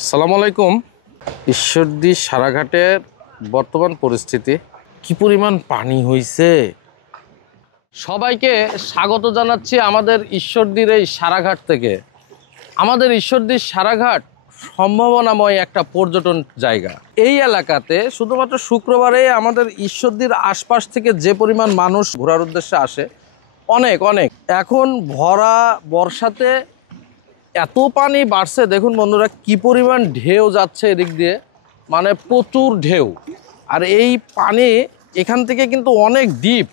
আসসালামু আলাইকুম। ঈশ্বরদী সারাঘাটের বর্তমান পরিস্থিতি কি পরিমাণ পানি হয়েছে। সবাইকে স্বাগত জানাচ্ছি আমাদের ঈশ্বরদীর এই সারাঘাট থেকে। আমাদের ঈশ্বরদীর সারাঘাট সম্ভাবনাময় একটা পর্যটন জায়গা। এই এলাকাতে শুধুমাত্র শুক্রবারে আমাদের ঈশ্বরদীর আশপাশ থেকে যে পরিমাণ মানুষ ঘোরার উদ্দেশ্যে আসে অনেক অনেক। এখন ভরা বর্ষাতে এত পানি বাড়ছে, দেখুন বন্ধুরা কি পরিমাণ ঢেউ যাচ্ছে এদিক দিয়ে, মানে প্রচুর ঢেউ। আর এই পানি এখান থেকে কিন্তু অনেক ডিপ।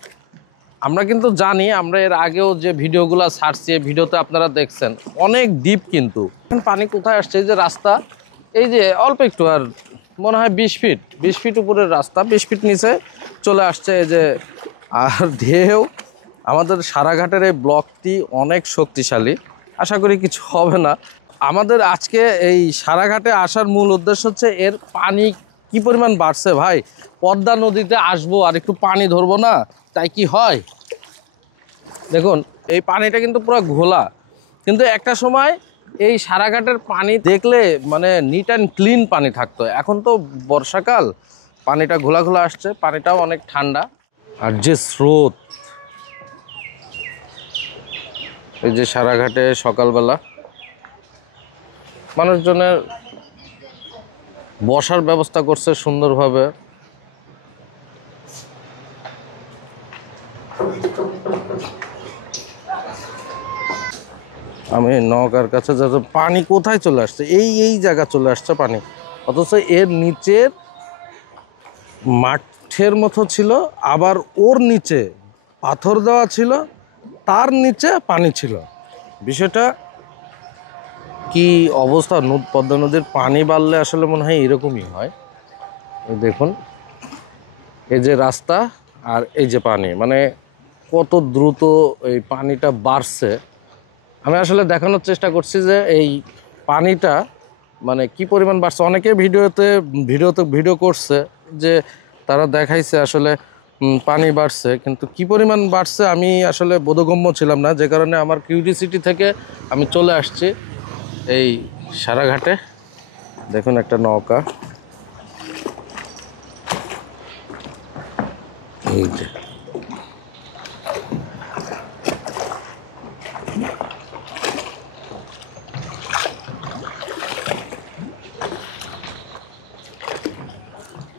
আমরা কিন্তু জানি, আমরা এর আগেও যে ভিডিওগুলো ছাড়ছি, ভিডিওতে আপনারা দেখছেন অনেক ডিপ। কিন্তু পানি কোথায় আসছে? এই যে রাস্তা, এই যে অল্প একটু, আর মনে হয় 20 ফিট উপরের রাস্তা, 20 ফিট নিচে চলে আসছে এই যে। আর ঢেউ, আমাদের সারাঘাটের এই ব্লকটি অনেক শক্তিশালী, আশা করি কিছু হবে না। আমাদের আজকে এই সারাঘাটে আসার মূল উদ্দেশ্য হচ্ছে এর পানি কি পরিমাণ বাড়ছে। ভাই, পদ্মা নদীতে আসবো আর একটু পানি ধরবো না, তাই কি হয়? দেখুন এই পানিটা কিন্তু পুরো ঘোলা, কিন্তু একটা সময় এই সারাঘাটের পানি দেখলে মানে নিট অ্যান্ড ক্লিন পানি থাকতো। এখন তো বর্ষাকাল, পানিটা ঘোলা ঘোলা আসছে, পানিটাও অনেক ঠান্ডা। আর যে স্রোত, এই যে সারাঘাটে সকালবেলা মানুষজনের বসার ব্যবস্থা করছে সুন্দরভাবে। আমি নওগাঁর কাছে যাতে পানি কোথায় চলে আসছে, এই জায়গা চলে আসছে পানি, অথচ এর নিচের মাঠের মতো ছিল, আবার ওর নিচে পাথর দেওয়া ছিল, তার নিচে পানি ছিল। বিষয়টা কি অবস্থা! পদ্মা নদীর পানি বাড়লে আসলে মনে হয় এরকমই হয়। এই দেখুন, এই যে রাস্তা আর এই যে পানি, মানে কত দ্রুত এই পানিটা বাড়ছে। আমি আসলে দেখানোর চেষ্টা করছি যে এই পানিটা মানে কি পরিমাণ বাড়ছে। অনেকে ভিডিও করছে যে তারা দেখাইছে আসলে পানি বাড়ছে, কিন্তু কি পরিমাণ বাড়ছে আমি আসলে বোধগম্য ছিলাম না, যে কারণে আমার কিউরিসিটি থেকে আমি চলে আসছি এই সারাঘাটে। দেখুন একটা নৌকা, এই যে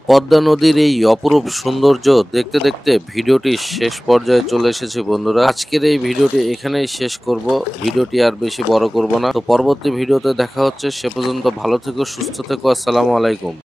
পদ্মা নদীর এই অপরূপ সৌন্দর্য দেখতে দেখতে ভিডিওটি শেষ পর্যায়ে চলে এসেছে বন্ধুরা। আজকের এই ভিডিওটি এখানেই শেষ করব, ভিডিওটি আর বেশি বড় করব না। তো পরবর্তী ভিডিওতে দেখা হচ্ছে, সে পর্যন্ত ভালো থেকো, সুস্থ থেকো, আসসালামু আলাইকুম।